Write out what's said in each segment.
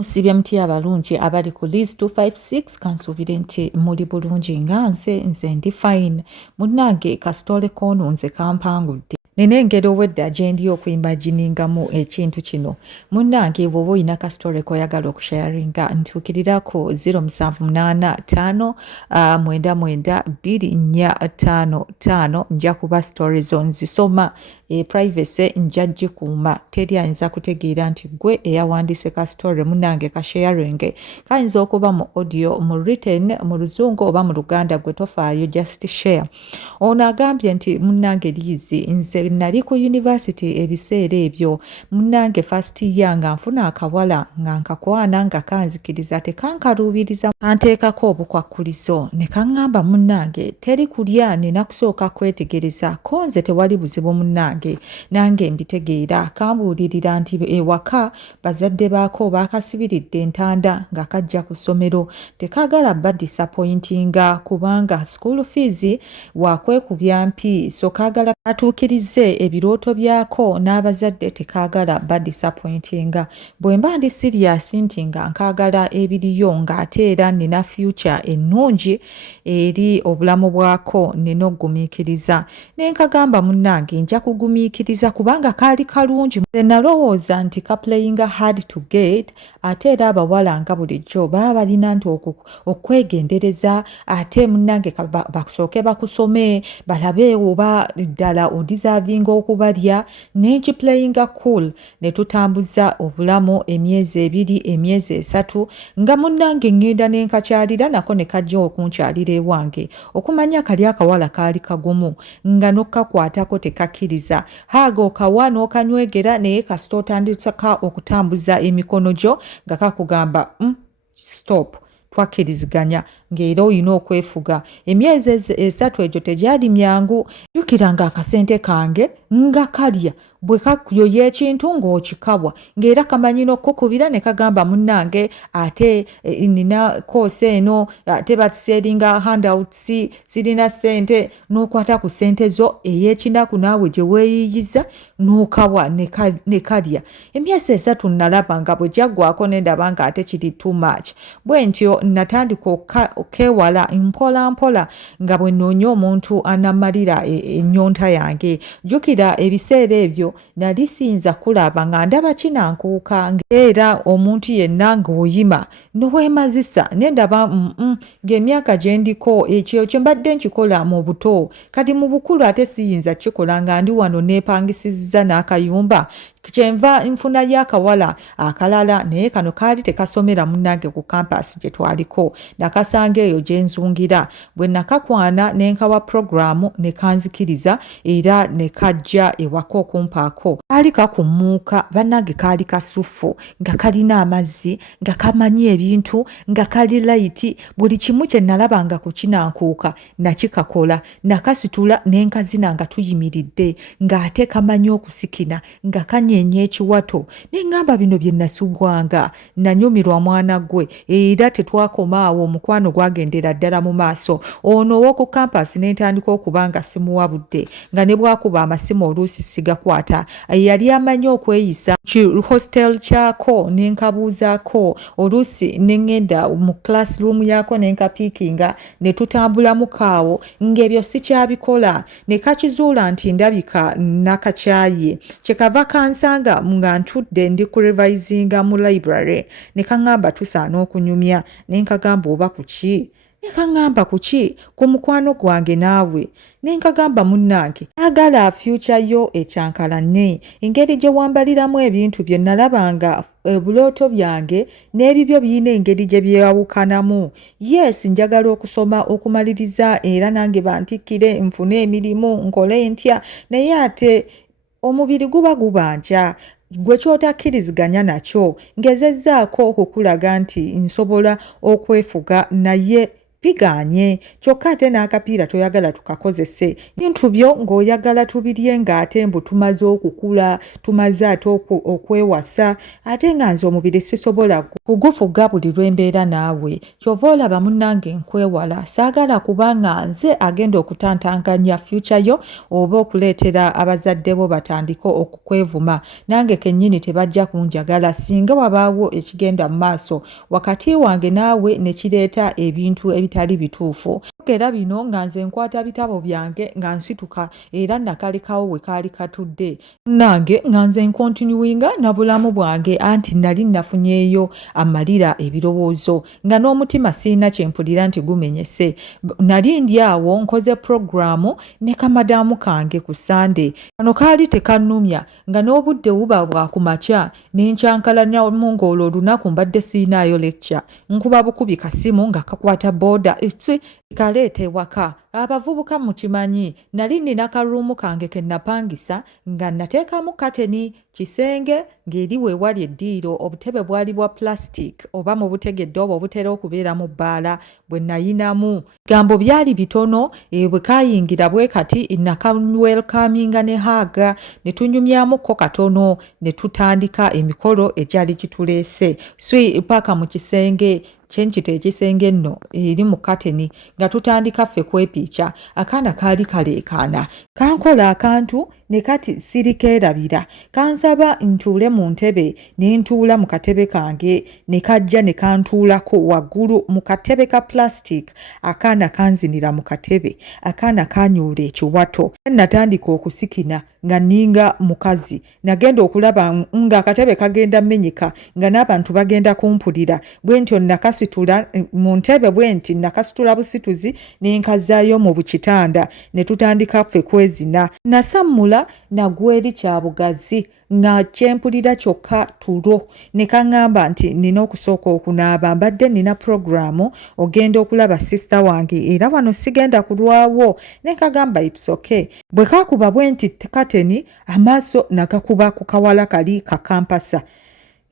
Musibye mti abalungi abali ku list 256 kansuubire nti muli bulungi nga nze ndi fine munnange kasitole koono nze kampangudde nina engero obwedda gye ndi okuimaginingamu ekintu kino munnange bw'oba olina kasitole koyagala okusharinga ntuukirirako 0785 992455 nja kuba story zo nzisoma privacy nja gikuuma teri ayinza kutegeera nti gwe eyawandiise ka story munnange kasharinge kayinza okuba mu audio mu written mu luzungu oba mu luganda gwe tofaayo just share. Ono agambye nti munnange liizi nze nali ku university ebiseera ebyo munnange first year nga nfuna akawala nga nkakwana nga kanzikiriza tekankaluubiriza kanteekako obukwakkulizo ne kaŋŋamba munnange teri kulya nina kusooka kwetegereza ko nze tewali buzibu munnange nange mbitegeera kambuulirira nti ewaka bazadde baako baakasibiridde entanda nga kajja ku ssomero tekaagala ba disappointinga kubanga school fees wakwekubya mpi so kaagala katuukirize ebirooto byako n'abazadde tekaagala ba disappointinga bwe mba ndi serious nti nga nkaagala ebiriyo ng'ate era nina future ennungi eri obulamu bwako nina okugumiikiriza ne nkagamba munnange nja kugumiikiriza kubanga kaali kalungi nze nalowooza nti kaplayinga hard to get ate era abawala nga bulijjo baba balina nti okwegendereza ate munnange basooke bakusome balabe oba ddala odisavinga okubalya nekiplayinga cool ne tutambuza obulamu emyezi 2 emyezi 3 nga munnange ngenda nenkakyalira nako ne kajja okunkyalira ewange okumanya kali akawala kaali kagumu nga nokkakwatako tekakkiriza haaga okawa n'okanywegera naye kasita otandika okutambuza emikono gyo nga kakugamba stop twakkiriziganya ng'era olina okwefuga emyezi 3 egyo tegyali myangu jjukiranga akasente kange nga kalya bwe kakuyoya ekintu ng'okikabwa ng'era kamanyi n'okkukubira ne kagamba munnange ate nina koose eno ate batuseringa handouts sirina ssente n'okwata ku ssente zo ey'ekinaku naawe gye weeyiyiza n'okabwa ne kalya emyezi 3 nalaba nga bwe gyaggwako ne ndaba nga ate kiri too much bwe ntyo natandika okewala mpola mpola nga bwe nnoonya omuntu anamalira ennyonta yange jjukira ebiseera ebyo nali siyinza kulaba nga ndaba kinankuuka ng'era omuntu yenna ng'oyima noweemazisa ne ndaba ng'emyaka gye ndiko ekyo kye mbadde nkikola mu buto kati mu bukulu ate siyinza kikola nga ndi wano neepangisizza n'akayumba kyenva nfunayo akawala akalala naye kano kaali tekasomera munnange ku kampasi gye twaliko nakasanga eyo gye nzungira bwe nakakwana ne nkawa programu ne kanzikiriza era ne kajja ewaka okumpaako kaali kakumuuka bannange kaali kasuffu nga kalina amazzi nga kamanyi ebintu nga kali layiti buli kimu kye nalaba nga kukinankuuka nakikakola nakasitula ne nkazina nga tuyimiridde ng'ate kamanyi okusikina nga nyenye ekiwato neŋŋamba bino bye nasugwanga nanyumirwa mwana gwe era tetwakomaawo omukwano gwagendera ddala mu maaso ono ow'oku kampasi n'entandika okuba nga simuwabudde nga ne bwakuba amasimu oluusi sigakwata yali amanyi okweyisa hostel kyako nenkabuuzaako oluusi neŋŋenda mu classroom yako nenkapiikinga ne tutambulamu kaawo ng'ebyo sikyabikola ne kakizuula nti ndabika nakakyaye kyekava nsanga nga ntudde ndi ku revisinga mu library ne kaŋŋamba tusaana okunyumya ne nkagamba oba kuki ne kaŋŋamba kuki ku mukwano gwange naawe ne nkagamba munnange agala future yo ekyankalanye engeri gye wambaliramu ebintu bye nalabanga ebulooto byange n'ebibyo birina engeri gye byawukanamu yes njagala okusoma okumaliriza era nange bantikkire nfune emirimu nkole ntya naye ate omubiri guba gubanja gwe kyotakkiriziganya nakyo ngezezzaako okukulaga nti nsobola okwefuga naye biganye kyokka ate n'akapiira toyagala tukakozese bintu byo ng'oyagala tubirye ng'ate mbu tumaze okukula tumaze ate okwewasa ate nga nze omubiri sisobola kugufuga buli lw'embeera naawe kyova olaba munnange nkwewala saagala kubanga nze agenda okutantanganya future yo oba okuleetera abazadde bo batandike okukwevuma nange kennyini tebajja kunjagala singa wabaawo ekigenda mu maaso wakati wange naawe ne kireeta ebintu ebitali bituufu era bino nga nze nkwata bitabo byange nga nsituka era nakalekawo we kaali katudde nange nga nze nkontinuwinga na bulamu bwange anti nali nafunyeeyo amalira ebirowoozo nga n'omutima siina kyempulira nti gumenyese nali ndi awo nkoze programu ne kamadamu kange ku Sunday kano kaali tekannumya nga n'obudde buba bwa kumakya nenkyankalanyamu ng'olwo olunaku mbadde siinaayo lecture nkuba bukubi kasimu nga kakwata booda kaleeta ewaka abavubuka mukimanyi nali nina karuumu kange ke napangisa nga nateekamu kateni kisenge ng'eri weewali eddiiro obutebe bwali bwa plastic oba mu butegedde oba obutera okubeera mu bbaala bwe nayinamu gambo byali bitono bwe kayingira bwe kati nakamwelkaminga ne haaga ne tunyumyamukko katono ne tutandika emikolo egyali gituleese paka mu kisenge kyenkita ekisenge nno eri mu kateni nga tutandika ffe kwepiica akaana kaali kaleekaana kankola akantu ne kati sirikeerabira kansaba ntuule mu ntebe ne ntuula mu katebe kange ne kajja ne kantuulako waggulu mu katebe ka plastic akaana kanzinira mu katebe akaana kanyuula ekiwato natandika okusikina nga ninga mukazi nagenda okulaba nga akatebe kagenda menyeka nga n'abantu bagenda kumpulira bwe ntyo nakasitula mu ntebe bwe nti nakasitula busituzi ne nkazaayo mu bukitanda ne tutandika ffe kwezina nasammula nagweri kya bugazi nga kyempulira kyokka tulo ne kaŋŋamba nti nina okusooka okunaaba mbadde nina programu ogenda okulaba sister wange era wano sigenda kulwawo ne kagamba it's okay bwe kakuba bwe nti kateni amaaso nagakuba ku kawala kali kakampasa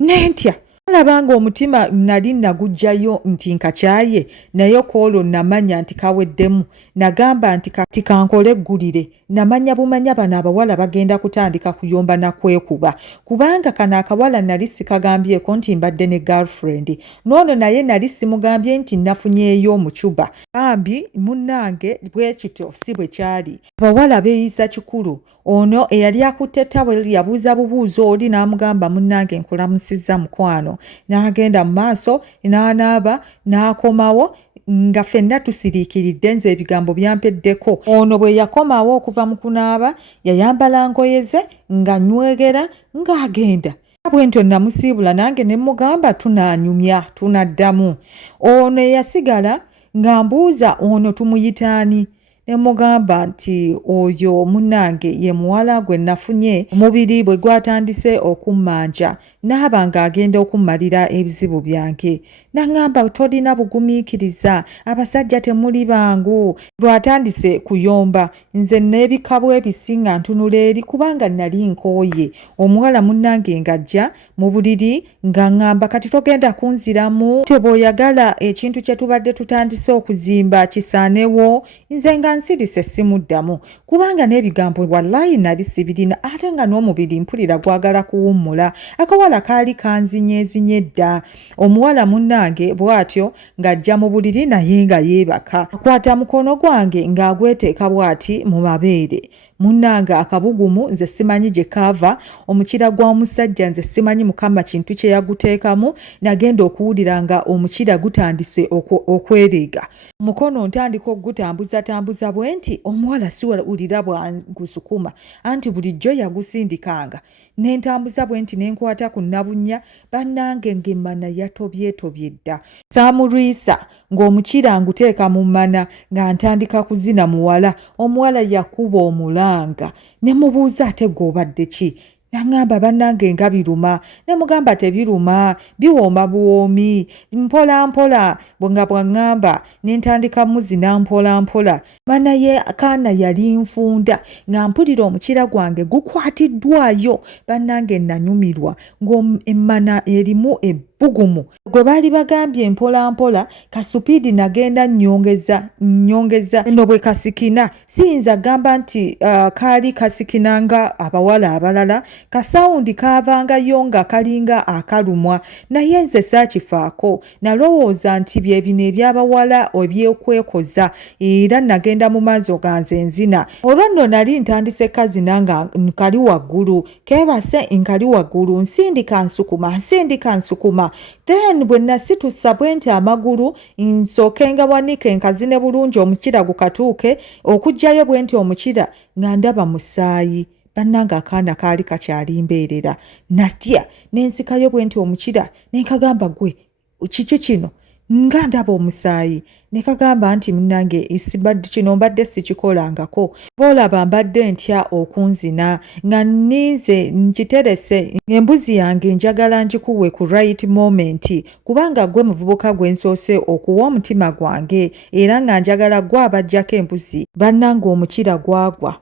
nentya alabanga omutima nali nagujjayo nti nkakyaye naye koolo namanya nti kaweddemu nagamba nti kankole eggulire namanya bumanya bano abawala bagenda kutandika kuyomba na kwekuba kubanga kano akawala nali sikagambyeko nti mbadde ne girlfriend noono naye nali simugambye nti nafunyeeyo omucuba bambi munnange bwekityo si bwe kyali abawala beeyisa kikulu ono eyali akutte taweri yabuuza bubuuzo oli n'amugamba munnange nkulamusizza mukwano n'agenda mu maaso n'anaaba n'akomawo nga ffenna tusiriikiridde nze ebigambo byampeddeko ono bwe yakomawo okuva mu kunaaba yayambala ngoye ze nga nywegera ng'agenda bwe ntyo namusiibula nange ne mugamba tunaanyumya tunaddamu ono eyasigala nga mbuuza ono tumuyitaani ne mugamba nti oyo munnange ye muwala gwe nafunye omubiri bwe gwatandise okummanja naaba ng'agenda okummalira ebizibu byange naŋŋamba tolina bugumiikiriza abasajja temuli bangu lwatandise kuyomba nze n'ebikabwa ebisinga ntunula eri kubanga nali nkooye omuwala munnange ng'ajja mu buliri nga ŋŋamba kati togenda kunziramu tyo bw'oyagala ekintu kye tubadde tutandise okuzimba kisaanewo nze nga nsirise simuddamu kubanga n'ebigambo wallahi nali sibirina ate nga n'omubiri mpulira gwagala kuwummula akawala kaali kanzinyeezinye dda omuwala munnange bw'atyo ng'ajja mu buliri naye nga yeebaka akwata mukono gwange ng'agweteeka bw'ati mu mabeere munnange akabugumu nze simanyi gye kaava omukira gw'omusajja nze simanyi mukama kintu kye yaguteekamu nagenda okuwulira nga omukira gutandise okwereega mukono ntandika okugutambuzatambuza bwe nti omuwala siwulira bwangusukuma anti bulijjo yagusindikanga nentambuza bwe nti nenkwata ku nabunnya bannange ng'emmana yatobyetobye dda saamulwisa ng'omukira nguteeka mu mmana nga ntandika kuzina muwala omuwala yakuba omulanga ne mubuuza ate gw'obadde ki naŋŋamba bannange nga biruma ne mugamba tebiruma biwooma buwoomi mpola mpola nga bwaŋŋamba ne ntandika muzina mpola mpola banaye kaana yali nfunda nga mpulira omukira gwange gukwatiddwayo bannange nanyumirwa ng'emmana erimu bugumu gwe baali bagambye mpola mpola kasupidi nagenda nyongeza eno bwe kasikina siyinza gamba nti kaali kasikinanga abawala abalala kasawundi kavangayo nga kalinga akalumwa naye nze saakifaako nalowooza nti bye bino ebyabawala ebyokwekoza era nagenda mu maaso ganze nzina olwo nno nali ntandise kazina nga nkali waggulu keebase nkali waggulu nsindika nsukuma then bwe nasitusa bwe nti amagulu nsooke nga wanike nkazine bulungi omukira gukatuuke okujjayo bwe nti omukira nga ndaba musaayi bannanga akaana kaali kakyali mbeerera natya nensikayo bwe nti omukira nenkagamba gwe kiki kino nga ndaba omusaayi nekagamba nti munnange kino mbadde sikikolangako boolaba mbadde ntya okunzina nga nnize nkiterese embuzi yange njagala ngikuwe ku right moment kubanga gwe muvubuka gwe nsoose okuwa omutima gwange era nga njagala gwe abajjako embuzi bannanga omukira gwagwa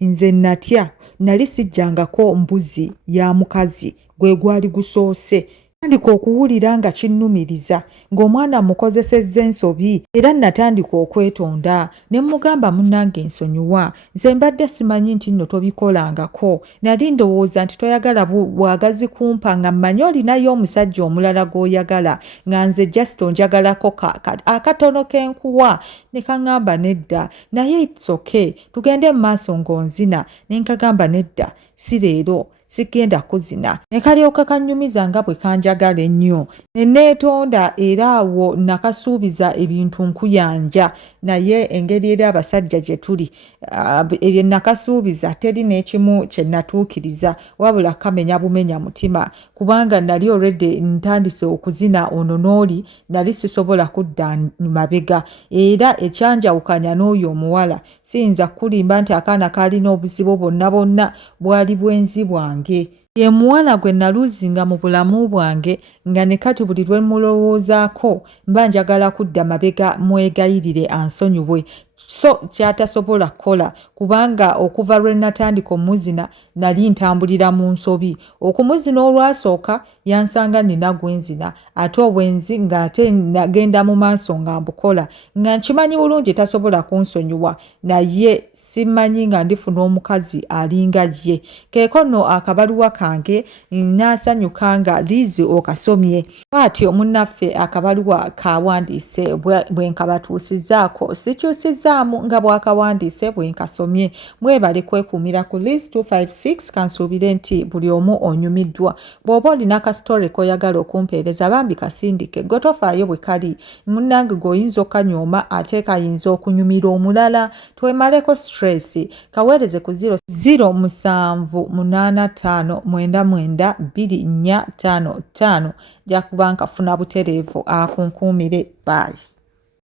nze natya nali sijjangako mbuzi ya mukazi gwe gwali gusoose natandika okuwulira nga kinnumiriza ng'omwana mukozesezza ensobi era natandika okwetonda ne mugamba munnange ensonyiwa nze mbadde simanyi nti nno tobikolangako nali ndowooza nti toyagala bwagazi kumpa nga mmanyi olinayo omusajja omulala gw'oyagala nga nze just onjagalako akatono kenkuwa ne kaŋŋamba nedda naye it's okay tugende mu maaso ng'onzina ne nkagamba nedda si leero sigenda kuzina ne kalyoka kannyumiza nga bwe kanjagala ennyo ne neetonda era awo nakasuubiza ebintu nkuyanja naye engeri eri abasajja gye tuli ebyo nakasuubiza teri n'ekimu kye natuukiriza wabula kamenya bumenya mutima kubanga nali already ntandise okuzina ono n'oli nali sisobola kudda mabega era ekyanjawukanya n'oyo omuwala siyinza kulimba nti akaana kaalina obuzibu bonna bwali bwenzi bwange ye muwala gwe naluzinga mu bulamu bwange nga ne kati buli lwe mulowoozaako mba njagala kudda mabega mwegayirire ansonyiwe so kyatasobola kukola kubanga okuva lwe natandika omuzina nali ntambulira mu nsobi okumuzina olwasooka yansanga nina gwenzina ate obwenzi ng'ate nagenda mu maaso nga mbukola nga nkimanyi bulungi tasobola kunsonyiwa naye simanyi nga ndifuna omukazi alinga ye keeko nno akabaluwa kange nasanyuka nga liizi okasomye bw'atyo munnaffe akabaluwa kawandiise bwe nkabatuusizaako sikyusizaamu nga bwakawandiise bwe nkasomye mwebale kwekuumira ku Liz 256 kansuubire nti buli omu onyumiddwa bw'oba olina kasitore koyagala okumpeereza bambi kasindike gotofaayo bwe kali munnange g'oyinza okanyooma ate kayinza okunyumira omulala twemaleko stress kaweereze ku 0785992455 jakuba nkafuna butereevu akunkuumire bye.